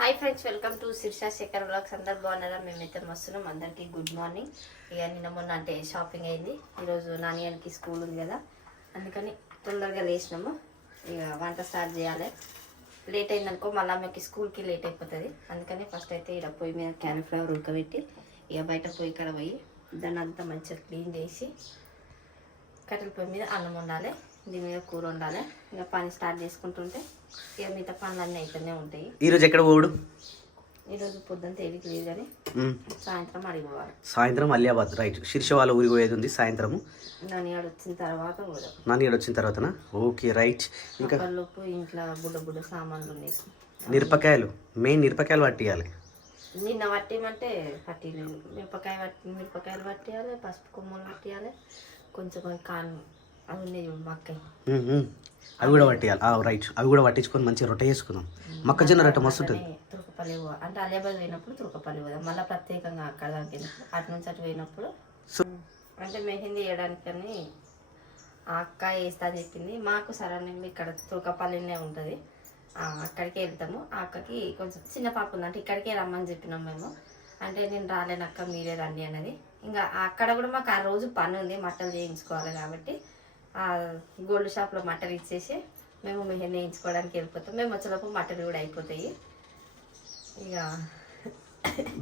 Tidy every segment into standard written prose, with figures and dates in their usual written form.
Hi friends, welcome to Shirsha Shekhar vlogs. అందరు బాగున్నారా? మేమైతే మస్తున్నాం. అందరికీ గుడ్ మార్నింగ్. ఇక నిన్న మొన్న అంటే షాపింగ్ అయింది. ఈరోజు నాన్నగారికి స్కూల్ ఉంది కదా, అందుకని తొందరగా లేచినాము. ఇక వంట స్టార్ట్ చేయాలి. లేట్ అయిందనుకో మళ్ళీ ఆమెకి స్కూల్కి లేట్ అయిపోతుంది. అందుకని ఫస్ట్ అయితే ఇక్కడ పొయ్యి మీద క్యాలీఫ్లవర్ ఉడకబెట్టి ఇక బయట పొయ్యి కాడ పోయి దాన్ని అంతా మంచిగా క్లీన్ చేసి కట్టెల పొయ్యి మీద అన్నం వండాలి, దీని మీద కూర వండాలి. ఇక పని స్టార్ట్ చేసుకుంటుంటే ఇక మిగతా పనులు అన్నీ అయితేనే ఉంటాయి. ఈరోజు ఎక్కడ పోడు? ఈరోజు పొద్దున్న తేలికి లేదు కానీ సాయంత్రం అడిగిపోవాలి. సాయంత్రం అలియాబాద్, రైట్. శిర్ష వాళ్ళ ఊరికి పోయేది ఉంది సాయంత్రము. నాన్నగాడు వచ్చిన తర్వాత పోదాం. నాన్నగాడు వచ్చిన తర్వాతనా? Okay, right. ఇంకా లోపు ఇంట్లో బుడ్డ సామాన్లు ఉన్నాయి. మిరపకాయలు, మెయిన్ మిరపకాయలు పట్టియాలి. నిన్న పట్టేయమంటే పట్టిలేదు. మిరపకాయలు పట్టేయాలి, పసుపు కొమ్మలు పట్టేయాలి, కొంచెం కాన్ అవి ఉన్నాయి మక్కయి అవి కూడా పట్టేయాలి. రైట్, అవి కూడా పట్టించుకొని మంచిగా రొట్టె చేసుకుందాం. మొక్కజొన్న రొట్టె మస్తు ఉంటుంది. తురకపల్లి అంటే అలియాబాద్ పోయినప్పుడు తురకపల్లి పోదాం, మళ్ళీ ప్రత్యేకంగా అక్కడ దానికి అటు నుంచి అటు పోయినప్పుడు అంటే మెహందీ వేయడానికని ఆ అక్క వేస్తా చెప్పింది. మాకు సరౌండింగ్ ఇక్కడ తురకపల్లినే ఉంటుంది, అక్కడికే వెళ్తాము. ఆ అక్కకి కొంచెం చిన్న పాప ఉంది, అంటే ఇక్కడికే రమ్మని చెప్పినాం మేము. అంటే నేను రాలేనక్క, మీరే రండి అన్నది. ఇంకా అక్కడ కూడా మాకు ఆ రోజు పని ఉంది, మట్టలు చేయించుకోవాలి కాబట్టి ఆ గోల్డ్ షాప్లో మట్టలు ఇచ్చేసి మేము మెహందీ వేయించుకోవడానికి వెళ్ళిపోతాం. మేము వచ్చేలోపు మట్టలు కూడా అయిపోతాయి. ఇక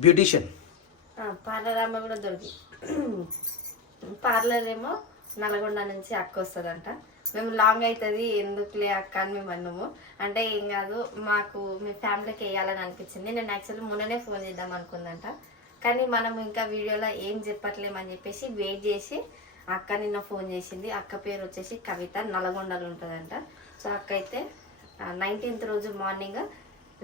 బ్యూటిషియన్ పార్లర్ అమ్మ కూడా దొరికి పార్లర్ ఏమో నల్గొండ నుంచి అక్క వస్తుందంట. మేము లాంగ్ అవుతుంది ఎందుకులే అక్క అని మేము అన్నాము. అంటే ఏం కాదు, మాకు మీ ఫ్యామిలీకి వేయాలని అనిపించింది. నేను యాక్చువల్లీ మొన్ననే ఫోన్ చేద్దాం అనుకుందంట, కానీ మనం ఇంకా వీడియోలో ఏం చెప్పట్లేమని చెప్పేసి వెయిట్ చేసి అక్క నిన్న ఫోన్ చేసింది. అక్క పేరు వచ్చేసి కవిత, నల్గొండలో ఉంటుందంట. సో అక్క అయితే 19th రోజు మార్నింగ్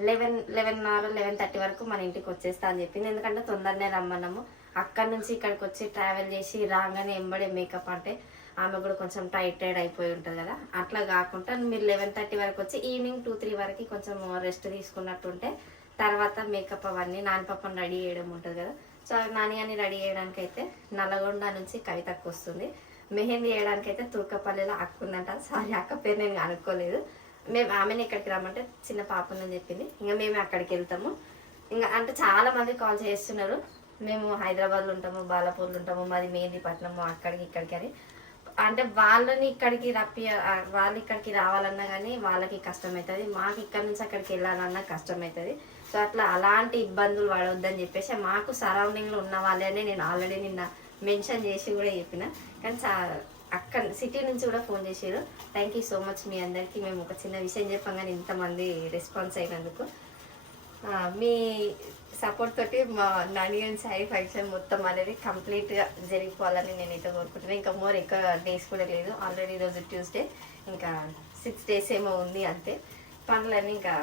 11:30 వరకు మన ఇంటికి వచ్చేస్తా అని చెప్పింది. ఎందుకంటే తొందరనే రమ్మన్నాము. అక్కడి నుంచి ఇక్కడికి వచ్చి ట్రావెల్ చేసి రాగానే ఎంబడే మేకప్ అంటే ఆమె కూడా కొంచెం టైర్డ్ అయిపోయి ఉంటుంది కదా, అట్లా కాకుండా మీరు 11:30 వరకు వచ్చి ఈవినింగ్ 2-3 వరకు కొంచెం రెస్ట్ తీసుకున్నట్టుంటే తర్వాత మేకప్ అవన్నీ నాన్నపప్పని రెడీ చేయడం ఉంటుంది కదా. సో నాని అని రెడీ చేయడానికి అయితే నల్గొండ నుంచి కవితకు వస్తుంది. మెహందీ వేయడానికి అయితే తుర్కపల్లిలో అక్క ఉందంట. సారీ, అక్క పేరు నేను అనుకోలేదు. మేము ఆమెను ఇక్కడికి రమ్మంటే చిన్న పాప ఉందని చెప్పింది. ఇంకా మేము అక్కడికి వెళ్తాము. ఇంకా అంటే చాలా మంది కాల్ చేస్తున్నారు, మేము హైదరాబాద్లో ఉంటాము, బాలాపూర్లో ఉంటాము, మాది మెహందీపట్నము, అక్కడికి ఇక్కడికి అని. అంటే వాళ్ళని ఇక్కడికి వాళ్ళు ఇక్కడికి రావాలన్నా కానీ వాళ్ళకి కష్టమవుతుంది, మాకు ఇక్కడ నుంచి అక్కడికి వెళ్ళాలన్నా కష్టమవుతుంది. సో అట్లా అలాంటి ఇబ్బందులు పడవద్దని చెప్పేసి మాకు సరౌండింగ్లో ఉన్న వాళ్ళనే నేను ఆల్రెడీ నిన్న మెన్షన్ చేసి కూడా చెప్పిన. కానీ అక్కడ సిటీ నుంచి కూడా ఫోన్ చేసారు. థ్యాంక్ యూ సో మచ్ మీ అందరికీ. మేము ఒక చిన్న విషయం చెప్పంగానే ఇంతమంది రెస్పాన్స్ అయినందుకు మీ సపోర్ట్ తోటి మా నానియన్ శారీ ఫంక్షన్ మొత్తం అనేది కంప్లీట్గా జరిగిపోవాలని నేనైతే కోరుకుంటున్నాను. ఇంకా ఎక్కువ డేస్ కూడా లేదు. ఆల్రెడీ ఈరోజు ట్యూస్డే, ఇంకా 6 days ఏమో ఉంది అంతే. పనులన్నీ ఇంకా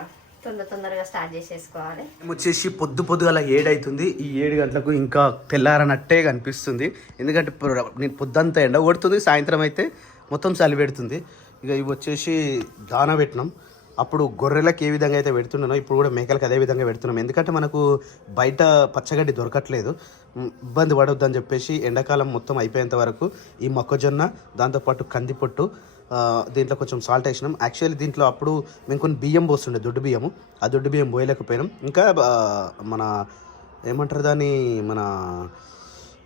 తొందరగా స్టార్ట్ చేసేసుకోవాలి. వచ్చేసి పొద్దుగల 7 అవుతుంది. ఈ 7 గంటలకు ఇంకా తెల్లారనట్టే కనిపిస్తుంది. ఎందుకంటే నేను పొద్దంతా ఎండ కొడుతుంది, సాయంత్రం అయితే మొత్తం చలి పెడుతుంది. ఇక ఇవి వచ్చేసి దానా పెట్టినాం. అప్పుడు గొర్రెలకు ఏ విధంగా అయితే పెడుతున్నానో ఇప్పుడు కూడా మేకలకు అదే విధంగా పెడుతున్నాం. ఎందుకంటే మనకు బయట పచ్చగడ్డి దొరకట్లేదు, ఇబ్బంది పడొద్దని చెప్పేసి ఎండాకాలం మొత్తం అయిపోయేంత వరకు ఈ మొక్కజొన్న, దాంతోపాటు కందిపొట్టు, దీంట్లో కొంచెం సాల్ట్ వేసినాం. యాక్చువల్లీ దీంట్లో అప్పుడు మేము కొన్ని బియ్యం పోస్తుండే, దొడ్డు బియ్యము. ఆ దొడ్డు బియ్యం పోయలేకపోయినాం. ఇంకా మన ఏమంటారు దాన్ని, మన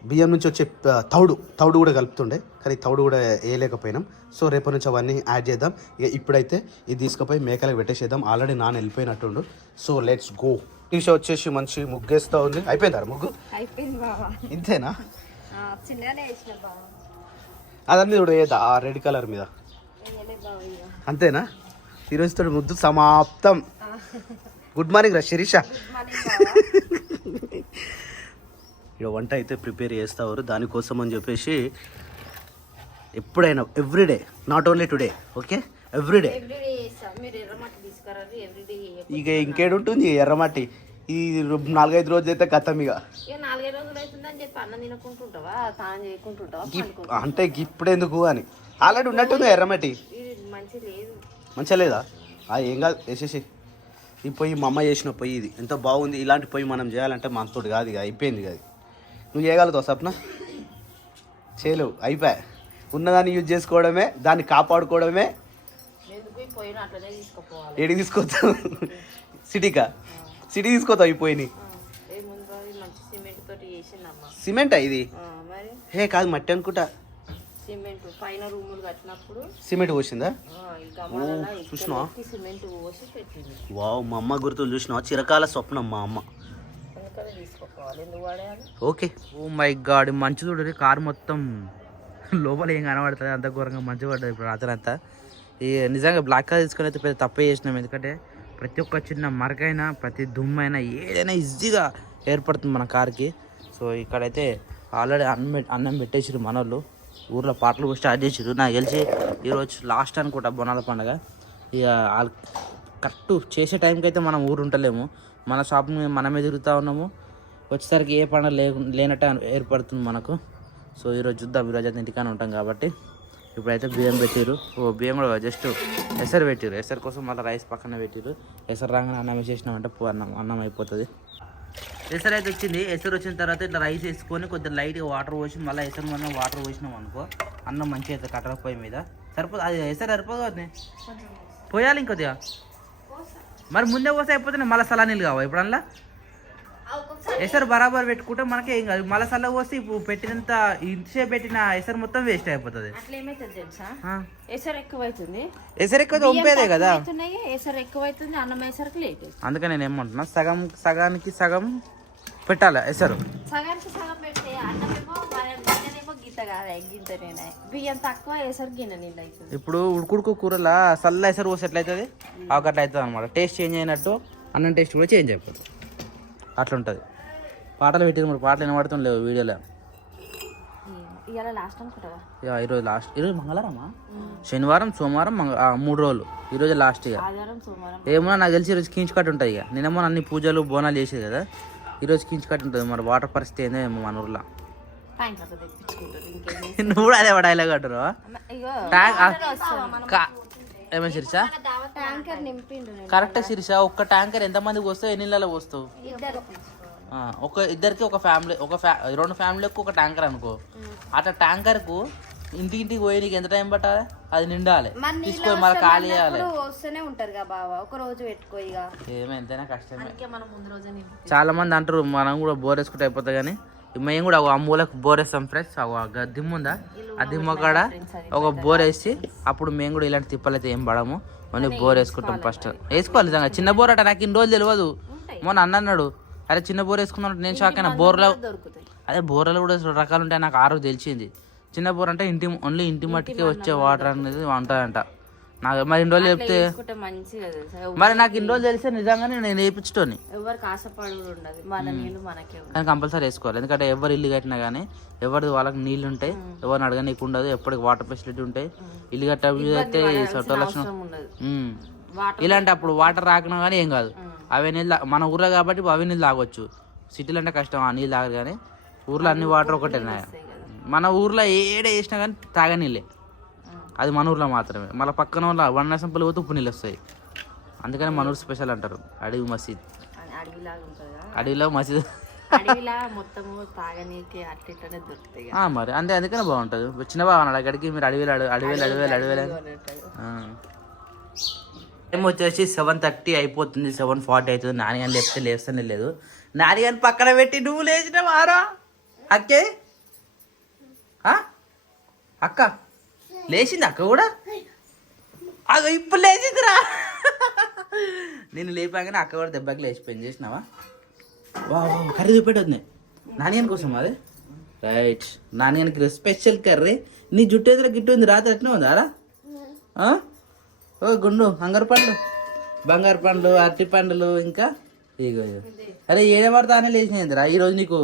బియ్యం నుంచి వచ్చే తౌడు కూడా కలుపుతుండే, కానీ తౌడు కూడా వేయలేకపోయినాం. సో రేపటి నుంచి అవన్నీ యాడ్ చేద్దాం. ఇక ఇప్పుడైతే ఇది తీసుకుపోయి మేకలకు పెట్టేసేద్దాం. ఆల్రెడీ నాన్న వెళ్ళిపోయినట్టుండు. So let's go. టీషా వచ్చేసి మంచి ముగ్గేస్తూ ఉంది. అయిపోయిందా ముగ్గు? అయిపోయింది బాబా. ఇంతేనా? చిన్నగానే వేసిన బాబా. అదన్నీ కూడా ఏదా ఆ రెడ్ కలర్ మీద అంతేనా? ఈరోజుతో ముద్దు సమాప్తం. గుడ్ మార్నింగ్ రా శిరీష. ఇక్కడ వంట అయితే ప్రిపేర్ చేస్తారు. దానికోసం అని చెప్పేసి ఎప్పుడైనా everyday, not only today, okay, everyday. ఇక ఇంకేడుంటుంది ఎర్రమట్టి. ఈ 4-5 రోజులు అయితే గతం. ఇక 4 రోజులు అవుతుందని చెప్పి అన్నం తినకుంటుంటావా, స్నానం చేయకుంటుంటావా అంటే ఇప్పుడెందుకు అని ఆల్రెడీ ఉన్నట్టుంది ఎర్రమట్టి. మంచిగా లేదా? ఏం కాదు, వేసేసి. ఈ పొయ్యి మా అమ్మ చేసిన పొయ్యి, ఇది ఎంత బాగుంది. ఇలాంటి పొయ్యి మనం చేయాలంటే మనతోటి కాదు, ఇక అయిపోయింది. ఇక నువ్వు చేయగలుగుతావు సప్న? చేయలేవు, అయిపోయా. ఉన్నదాన్ని యూజ్ చేసుకోవడమే, దాన్ని కాపాడుకోవడమే. ఏడికి తీసుకోవద్దు? సిటీకా? సిటీ తీసుకోతావు అయిపోయినాయి. ఏముందో మంచి సిమెంట్ తోటి చేసిందమ్మా. సిమెంటా ఇది? మరి హే కాదు మట్టి అనుకుంటా. సిమెంట్ పైన రూములు కట్టినప్పుడు సిమెంట్ పోసిందా? ఈ గమనాల చూసినావా? సిమెంట్ పోసి పెట్టింది. వావ్, మా అమ్మ గుర్తులు చూసినావా? చిరకాల స్వప్నం మా అమ్మ. అందుకనే తీసుకోవాలి. ఎందుకు వాడేయాలి? ఓకే. ఓ మై గాడ్, మంచు చూడండి. కారు మొత్తం లోపల ఏం కనబడుతుంది, అంత ఘోరంగా మంచు పడ్డది ఇప్పుడు రాత్రి అంతా. ఈ నిజంగా బ్లాక్ కార్ తీసుకొని అయితే పెద్ద తప్పే చేసినాం. ఎందుకంటే ప్రతి ఒక్క చిన్న మరకైనా ప్రతి దుమ్మైనా ఏదైనా ఈజీగా ఏర్పడుతుంది మన కార్కి. సో ఇక్కడైతే ఆల్రెడీ అన్నం పెట్టేసారు మన వాళ్ళు. ఊర్లో పాటలు కూడా స్టార్ట్ చేసారు. నాకు తెలిసి ఈరోజు లాస్ట్ అనుకుంటా బోనాల పండుగ. ఇక కరెక్ట్ చేసే టైంకి అయితే మనం ఊరు ఉంటలేము, మన షాప్ మనమే తిరుగుతూ ఉన్నాము. వచ్చేసరికి ఏ పండుగ లేనట్టే ఏర్పడుతుంది మనకు. సో ఈరోజు చూద్దాం, ఈరోజు అయితే ఇంటికానే ఉంటాం కాబట్టి. ఇప్పుడైతే బియ్యం పెట్టారు. బియ్యం కూడా జస్ట్ ఎసరు పెట్టారు. ఎసరు కోసం మళ్ళీ రైస్ పక్కన పెట్టారు. ఎసరు రాగానే అన్నం వేసేసినామంటే అన్నం అయిపోతుంది. ఎసరు అయితే వచ్చింది. ఎసరు వచ్చిన తర్వాత ఇట్లా రైస్ వేసుకొని కొద్దిగా లైట్గా వాటర్ పోసి మళ్ళీ ఎసరు మనం వాటర్ పోసినాం అనుకో, అన్నం మంచిగా అవుతుంది కట్టర పొయ్యి మీద. సరిపోతుంది. అది ఎసరు సరిపోదు, పోయాలి ఇంకొద్దిగా. మరి ముందే పోస్తే అయిపోతుంది. మళ్ళీ సలా నీళ్ళు కావాలి ఇప్పుడు అందులో. ఎసరు బరాబర్ పెట్టుకుంటే మనకి ఏం కాదు. మళ్ళీ సల్ల పోస్తే ఇప్పుడు పెట్టినంత ఇంతసేపు పెట్టిన ఎసరు మొత్తం వేస్ట్ అయిపోతుంది. అట్లా ఏమైతుంది తెలుసా? ఎసరు ఎక్కువైతుంది. ఎసరు ఎక్కువ ఒంపేదే కదా. ఎసరు ఎక్కువైతుంది, అన్నం వేసరికి లేట్. అందుకే నేను ఏమంటున్నా, సగానికి సగం పెట్టాలి ఎసరు. సగానికి సగం పెడితే అన్నమేమో గిన్నెనేమో గీత కాదా, గింత నేనే. బియ్యం తక్కువ ఎసరు గిన్నె నీళ్ళు అవుతుంది. ఇప్పుడు ఉడుకుడుకు కూరలా సల్ల ఎసరు పోసి ఎట్లయితుంది అవకట్ల అవుతుంది అనమాట. టేస్ట్ చేంజ్ అయినట్టు అన్నం టేస్ట్ కూడా చేంజ్ అయిపోతుంది. అట్లుంటుంది. పాటలు పెట్టిన మరి పాటలు వినబడుతుంది లేవు వీడియోలో. ఇవాళ లాస్ట్ అనుకుంటావా? ఈరోజు లాస్ట్. ఈరోజు మంగళవారమా? శనివారం సోమవారం 3 రోజులు. ఈరోజు లాస్ట్. ఇక ఏమో నాకు తెలిసి ఈరోజు కించి కట్ ఉంటుంది. ఇక నేనేమో అన్ని పూజలు బోనాలు చేసేది కదా, ఈరోజు కించి కట్ ఉంటుంది. మరి వాటర్ పరిస్థితి ఏందో మన ఊర్లో. నువ్వు కూడా అదే డైలాగ్ అంటారు. ఏమైనా శిరీష కరెక్టే. శిరీష ఒక్క ట్యాంకర్ ఎంతమందికి వస్తావు, ఎన్ని నెలలు వస్తావు? ఇద్దరికి ఒక ఫ్యామిలీ, 2 ఫ్యామిలీకి ఒక ట్యాంకర్ అనుకో. అట్లా ట్యాంకర్కు ఇంటికి పోయి నీకు ఎంత టైం పట్టాలి? అది నిండాలి, తీసుకొని మళ్ళీ ఖాళీ చేయాలి. వస్తూనే ఉంటారు కదా బావ, ఒక రోజు పెట్టుకో. ఇక ఎంతైనా కష్టమే. మనం ముందు రోజే చాలా మంది అంటారు మనం కూడా బోర్ వేసుకుంటే అయిపోతుంది కానీ మేము కూడా ఆ మూలకు బోర్ వేస్తాం ఫ్రెండ్స్. దిమ్ము ఉందా, ఆ దిమ్మ కాడ ఒక బోర్ వేసి అప్పుడు మేము కూడా ఇలాంటి తిప్పలు అయితే ఏం పడము. మనం బోర్ వేసుకుంటాం. ఫస్ట్ వేసుకోవాలి నిజంగా. చిన్న బోర్ అట నాకు ఇన్ని రోజులు తెలియదు. మొన్న అన్నాడు, అరే చిన్న బోర్ వేసుకున్నాడు. నేను షాక్ అయినా. బోర్లో అదే బోర్లలో కూడా రకాలు ఉంటాయి నాకు ఆ రోజు తెలిసింది. చిన్న బోర్ అంటే ఓన్లీ ఇంటి మట్టికి వచ్చే వాటర్ అనేది ఉంటుందంట. నాకు మరి ఇన్ని రోజులు చెప్తే మరి నాకు ఇన్ని రోజులు తెలిస్తే నిజంగానే నేను వేయించుతోని కానీ కంపల్సరీ వేసుకోవాలి. ఎందుకంటే ఎవరు ఇల్లు కట్టినా కానీ ఎవరిది వాళ్ళకి నీళ్ళు ఉంటాయి, ఎవరిని అడగనీకు ఉండదు, ఎప్పటికి వాటర్ ఫెసిలిటీ ఉంటాయి. ఇల్లు కట్టే లక్షణం ఇలాంటి అప్పుడు వాటర్ రాకినా కానీ ఏం కాదు. అవి నీళ్ళు మన ఊర్లో కాబట్టి అవి నీళ్ళు తాగొచ్చు. సిటీలో అంటే కష్టం, ఆ నీళ్ళు తాగరు. కానీ ఊర్లో అన్ని వాటర్ ఒకటే. మన ఊర్లో ఏడే వేసినా కానీ తాగనీళ్ళే, అది మన ఊర్లో మాత్రమే. మళ్ళీ పక్కన వాళ్ళ వన్నసంపల్లి పోతే ఉప్పు నీళ్ళు వస్తాయి. అందుకని మన ఊరు స్పెషల్ అంటారు. అడవి మసీద్, అడవిలో మసీద్ మరి అంతే. అందుకనే బాగుంటుంది. చిన్న బాగా అన్నాడు అక్కడికి మీరు అడవిలో టైం వచ్చేసి 7:30 అయిపోతుంది. 7:40 అవుతుంది. నాని అని లేపితే లేస్తూనే లేదు. నాని అని పక్కన పెట్టి నువ్వు లేచిన వారా అక్కే? అక్క లేచింది. అక్క కూడా అగ ఇప్పుడు లేచిందిరా. నేను లేపాగానే అక్క కూడా దెబ్బకి లేచిపోయింది. చేసినావా? కర్రీ చూపెట్టదు నానియన్ కోసం. అది రైట్. నానియన్కి special curry. నీ జుట్టు ఎదురు గిట్టు ఉంది, రాత్రి ఎట్లా ఉందా రా? ఓ గుండు అంగర పండ్లు, బంగారు పండ్లు, అరటి పండ్లు, ఇంకా ఇగో. అరే ఏడే పడతానే లేచినాయిందిరా. ఈరోజు నీకు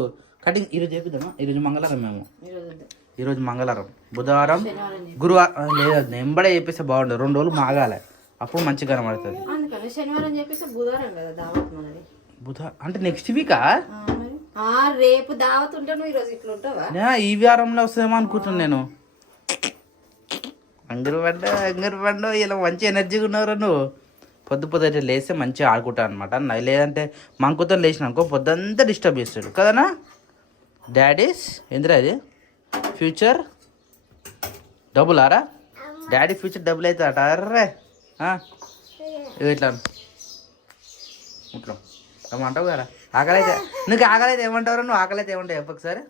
కటింగ్ ఈరోజు చేపిద్దామా? ఈరోజు మంగళవారం. ఈరోజు మంగళవారం, బుధవారం, గురువారం లేదు ఎంబడే చెప్పేస్తే బాగుండదు. 2 రోజులు మాగాలి, అప్పుడు మంచిగా కనబడుతుంది. అంటే నెక్స్ట్ వీకా? రేపు దావత్ ఉంటే నువ్వు ఈరోజు ఇట్లా ఉంటావా? ఈ వారంలో వస్తుందేమో అనుకుంటున్నాను నేను. అంగరు పండు ఇలా మంచి ఎనర్జీగా ఉన్నవరా నువ్వు. పొద్దుటే లేస్తే మంచిగా ఆడుకుంటా అనమాట. లేదంటే మంకుతో లేచిన అనుకో పొద్దంతా డిస్టర్బ్ చేస్తాడు కదనా. డాడీస్ ఎందురా ఇది ఫ్యూచర్ డబుల్ ఆరా? డాడీ ఫ్యూచర్ డబుల్ అవుతుంది అట. అర్రే ఇట్లా ఇట్లా ఏమంటావు కదా ఆకలి అయితే నీకు ఆకలి అయితే ఏమంటావు నువ్వు ఆకలి అయితే ఏమంటావు చెప్పు ఒకసారి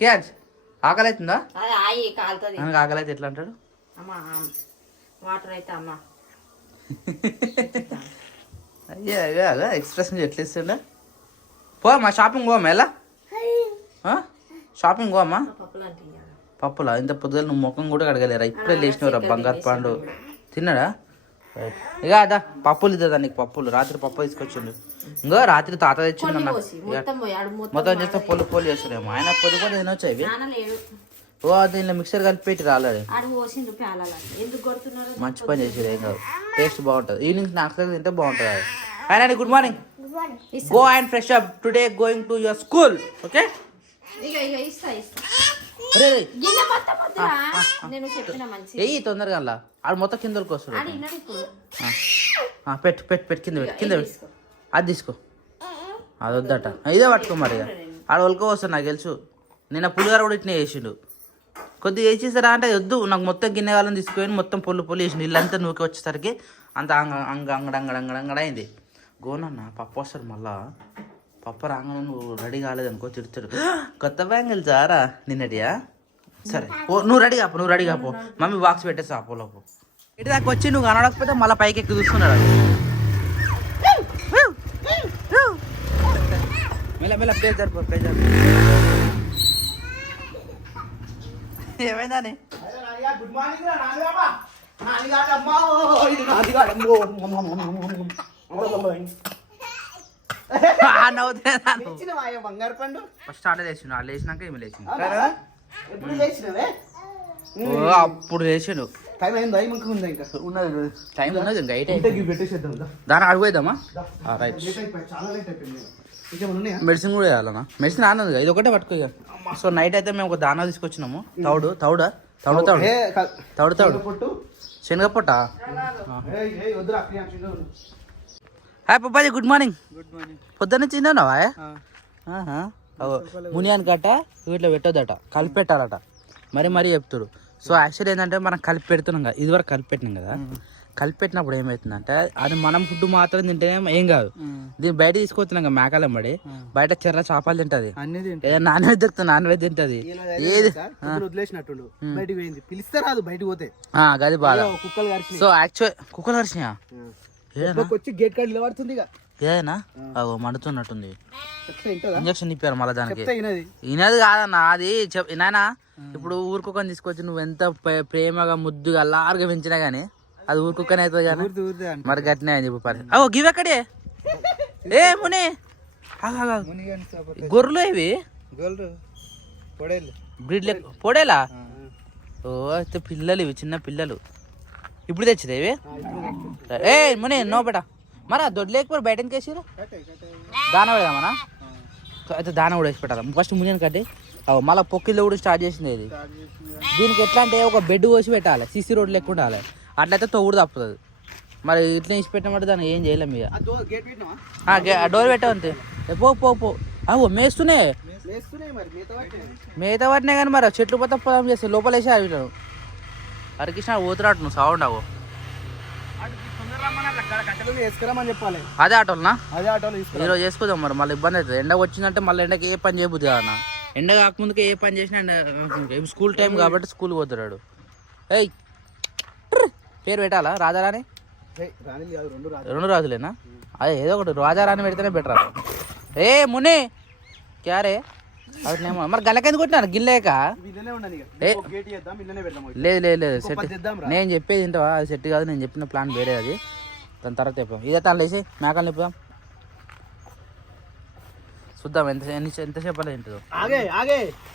క్యాచ్ ఆకలి అవుతుందా అది ఆయి కాలుతుంది నాకు ఆకలి అయితే ఎట్లా అంటాడు అమ్మా వాటర్ అయితే అమ్మా అయ్యా అయ్యా ఎక్స్ప్రెషన్ ఎట్లా ఇస్తుండే పోమ్మా షాపింగ్ పోమ్మా ఎలా షాపింగ్ పోమ్మా పప్పులు అంటే పప్పులా ఇంత పొద్దుగా నువ్వు ముఖం కూడా కడగలేరా ఇప్పుడే లేచినవరా బంగారు పండు తిన్నాడా ఇక అదా పప్పులు ఇద్దా నీకు పప్పులు రాత్రి పప్పు తీసుకొచ్చిండు ఇంకో రాత్రి తాత తెచ్చిండు అన్న మొత్తం చేస్తే పొల్లు పొల్లు చేస్తాడేమో ఆయన పొద్దు కూడా తినొచ్చు ఇవి ఓ దీనిలో మిక్సర్ కలిపి పెట్టి రాలేడు మంచి పని చేసాడు ఏం కాదు టేస్ట్ బాగుంటుంది ఈవినింగ్ స్నాక్స్ తింటే బాగుంటుంది అది ఆయన good morning go and fresh up today going to your school okay ఏయి తొందరగా అలా ఆడు మొత్తం కిందకి వస్తాడు పెట్టు పెట్టు పెట్టు కింద పెట్టు కింద పెట్టు అది తీసుకో అది వద్దట ఇదే పట్టుకో మరి ఇక ఆడ ఒలక వస్తాడు నాకు తెలుసు నిన్న పులిగార కూడా ఇట్నే చేసిండు కొద్దిగా వేసేసారా అంటే వద్దు నాకు మొత్తం గిన్నె వాళ్ళని తీసుకొని మొత్తం పొల్లు పొల్లు వేసిండు ఇల్లంతా నూకి వచ్చేసరికి అంత అంగడంగడంగడంగడైంది గోనన్న పప్పు వస్తాడు మళ్ళా పప్పు రాగానే నువ్వు రెడీ కాలేదనుకో తిడతాడు కొత్త బ్యాంగిల్ చారా నిన్నటియా సరే ఓ నువ్వు రెడీ కాపు నువ్వు రెడీ కాపు మమ్మీ బాక్స్ పెట్టేసి ఆపోలోపు ఇటు దాకా వచ్చి నువ్వు కనడకపోతే మళ్ళీ పైకి ఎక్కి చూస్తున్నాడు మెల్ల మెల్ల ప్లేస్ జరుపు ప్లేస్ జరుపు ఏమైందని గుడ్ మార్నింగ్ బంగారు పండు ఫస్ట్ ఆడే లేచిండు ఆడ లేచినాక ఏమి లేచిండు ఎప్పుడు లేచినవే అప్పుడు లేచిండు టైం అయిందా ఇంక ఉందా ఇంకా ఉన్నది టైం ఉన్నది ఇంకా పెట్టేసేద్దాం దాని అడిగిపోయిద్దామా రైట్ చాలా లేట్ అయిపోయింది ఇంకేమైనా ఉన్నాయా మెడిసిన్ కూడా వేయాలన్నా మెడిసిన్ ఆనది ఇది ఒకటే పట్టుకో ఇక సో నైట్ అయితే మేము ఒక దానా తీసుకొచ్చినాము తౌడు తౌడా తౌడు తౌడు తౌడు తౌడు పొట్టు శనగపొట్ట వద్దురా హాయ్ పప్పాజీ గుడ్ మార్నింగ్ గుడ్ మార్నింగ్ పొద్దున్న తిన్నావా మునియాన్ కట్ట వీటిలో పెట్టొద్దట కలిపి పెట్టాలట మరీ చెప్తారు సో యాక్చువల్లీ ఏంటంటే మనం కలిపి పెడుతున్నాం కదా ఇదివరకు కలిపి పెట్టినాం కదా కలిపి పెట్టినప్పుడు ఏమవుతుందంటే అది మనం ఫుడ్ మాత్రం తింటేనే ఏం కాదు దీన్ని బయట తీసుకొచ్చినాం కదా మేకాలం పడి బయట చెర్ర చేపలు తింటది నాన్ వెజ్ దొరుకుతుంది నాన్ వెజ్ తింటది ఏది వదిలేసినట్టు బయటికి పోయింది పిలిస్తే రాదు బయటికి పోతే గది బాగా కుక్కలు కరిచి సో యాక్చువల్ కుక్కలు కరిచినాయా వచ్చి గేట్ కార్డు నిలబడుతుంది ఏదైనా అగో మండుతున్నట్టుంది ఇంజక్షన్ ఇప్పారు మళ్ళీ దానికి వినది వినది కాదన్న అది నాయనా ఇప్పుడు ఊరుకుక్కని తీసుకొచ్చి నువ్వు ఎంత ప్రేమగా ముద్దుగా అల్లారుగా పెంచినా గానీ అది ఊరుకుక్కనే అవుతుంది కానీ మరి గట్టినే అని చెప్పి పరిస్థితి ఓ గివి ఎక్కడే ఏ ముని గొర్రెలు ఇవి బ్రీడ్ పొడేలా ఓ అయితే పిల్లలు ఇవి చిన్న పిల్లలు ఇప్పుడు తెచ్చిదే ఇవి ఏ ముని నో బేట మరా దొడ్డు లేకపోతే బయట వేసిరు దాన పెడదామనా అయితే దాన కూడా వేసి పెట్టాలి ఫస్ట్ మునియన్ కట్టి మళ్ళీ పొక్కిల్లో కూడా స్టార్ట్ చేసింది ఇది దీనికి ఎట్లా అంటే ఒక బెడ్ పోసి పెట్టాలి సిసి రోడ్ లెక్క ఉండాలి అట్లయితే తొగుడు తప్పుతుంది మరి ఇట్లా వేసి పెట్టమంటే దాన్ని ఏం చేయలేము ఇక డోర్ పెట్టామంతే పో పో పో అవో మేస్తున్నాయి మిగతా వాటినే కానీ మరి చెట్లు పోతే పొలం చేస్తాయి లోపల వేసి అవి హరికృష్ణ పోతురాటు నువ్వు సౌండ్ అవు చెప్పాలి అదే ఆటోలనా అదే ఆటోలో ఈరోజు చేసుకుందాం మరి మళ్ళీ ఇబ్బంది అవుతుంది ఎండ వచ్చిందంటే మళ్ళీ ఎండకి ఏ పని చేయబుద్ది కాదన్న ఎండ కాకముందుకే ఏ పని చేసినా ఎండ స్కూల్ టైం కాబట్టి స్కూల్ పోతున్నాడు ఏయ్ పేరు పెట్టాలా రాజారాణి రెండు రాజులేనా అదే ఏదో ఒకటి రాజారాణి పెడితేనే బెటర్ ఏ ముని క్యారే అవునేమో మరి గల్లకెందుకు కొట్టినారు గిల్లేక లేదు లేదు లేదు సెట్ నేను చెప్పేది తింటావా అది సెట్ కాదు నేను చెప్పిన ప్లాన్ వేరే అది దాని తర్వాత చెప్పాం ఇదే తను లేచి మేకలు నిప్పుదాం చూద్దాం ఎంతసేపు అలా తింటుందో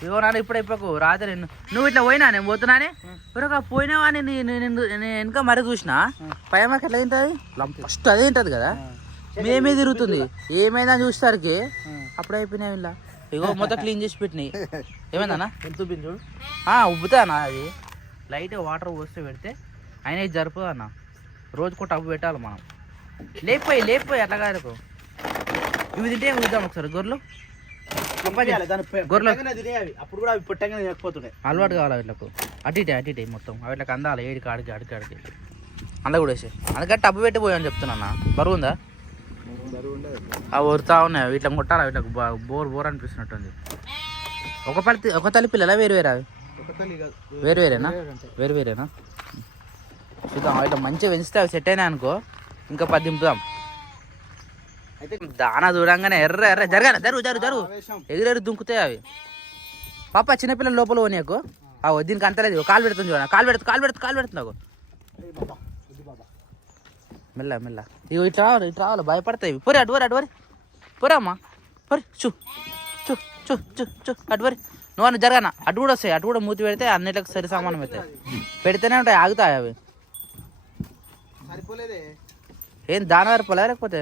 ఇగో నాన్న ఇప్పుడు అయిపోకు రాత్రి నువ్వు ఇట్లా పోయినా నేను పోతున్నానే ఇప్పుడు పోయినావా నేను వెనక మరీ చూసినా పైమాకి ఎట్లా తింటుంది ఫస్ట్ అదే తింటుంది కదా మేమే తిరుగుతుంది ఏమైనా చూసేసరికి అప్పుడు అయిపోయినాయి ఇలా ఇగో మొత్తం క్లీన్ చేసి పెట్టినాయి ఏమైందన్నా ఎంత చూడు ఉబ్బుతా అన్న అది లైట్ వాటర్ పోస్తే పెడితే అయినా ఇది జరుపుదా అన్న రోజుకో టబ్బు పెట్టాలి మనం లేకపోయి అట్లా కాదు ఇవి తింటే చూద్దాం ఒకసారి గొర్రెలు గొర్రెలు అప్పుడు కూడా అవి పుట్టంగా తినకపోతుండే అలవాటు కావాలి వీళ్ళకు అటు ఇటే మొత్తం వీళ్ళకి అందాలి ఏడికి ఆడికి అందులో కూడా వేసే అందుకని టబ్బు పెట్టి పోయాను చెప్తున్నా బరువు ఉందా అవి వరుతా ఉన్నాయి, వీటిని కొట్టాలి, వీటికి బోర్ బోర్ అనిపిస్తున్నట్టుంది. ఒక తల్లి పిల్లలా వేరు వేరా? వేరు వేరేనా? వేరు వేరేనా? చూద్దాం, ఇట్లా మంచిగా పెంచితే అవి సెట్ అయినాయి అనుకో, ఇంకా 10 దింపుదాం. అయితే దానా చూడంగానే ఎర్ర ఎర్ర జరగాలి, జరుగు ఎగురెరు దుంకుతాయి అవి. పాప చిన్నపిల్లల లోపల పోనీకు దీనికి అంతలేదు, కాలు పెడుతుంది చూడ, కాలు పెడుతుంది నాకు. మెల్ల మెల్ల ఇగో ఇటు రావాలి భయపడతాయి. పొరి అటువరి పొరమ్మా పొరి చూ చూ చూ చూ చూ అటువరి నువ్వు జరగనా, అటు కూడా వస్తాయి, అటు కూడా మూతి పెడితే అన్నిటికి సరి సమానం అవుతాయి. పెడితేనే ఉంటాయి, ఆగుతాయి అవి. ఏం దాన సరిపోలే లేకపోతే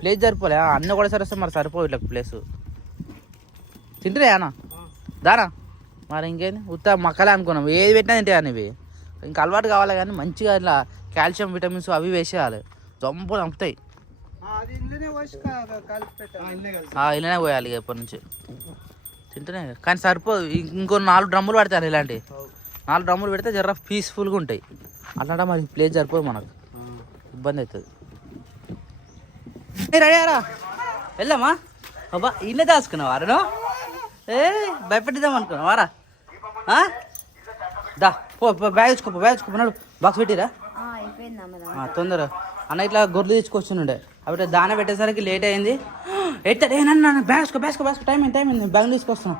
ప్లేస్ సరిపోలే? అన్నీ కూడా సరే వస్తే మరి సరిపో ఇట్లా ప్లేస్. తింటున్నాయా దానా? మరి ఇంకేంది ఉత్త మక్కలే అనుకున్నాం, ఏది పెట్టినా తింటాయి అని. ఇవి ఇంకా అలవాటు కావాలి కానీ మంచిగా ఇట్లా కాల్షియం విటమిన్స్ అవి వేసేయాలి, జంపులు చంపుతాయి. ఇలానే పోయాలి ఇప్పటి నుంచి. తింటున్నాయి కానీ సరిపోదు, ఇంకో 4 డ్రమ్ములు పడతాయి ఇలాంటివి. 4 డ్రమ్ములు పెడితే జర పీస్ఫుల్గా ఉంటాయి. అట్లా మరి ప్లేస్ సరిపోదు, మనకు ఇబ్బంది అవుతుంది. రెడీరా వెళ్దామా? అబ్బా ఇల్లే దాచుకున్నావా ను? భయపెట్టిద్దాం అనుకున్నావారా? దా పో బ్యాగ్ తెచ్చుకోపోనాడు. బాక్స్ పెట్టిరా తొందర అన్న. ఇట్లా గొర్రెలు తెచ్చుకొచ్చుండే, అవి దాన పెట్టేసరికి లేట్ అయింది. ఎత్తాడు ఏనన్నా బ్యాగ్ టైం అయింది, బ్యాగ్ తీసుకొస్తున్నాం.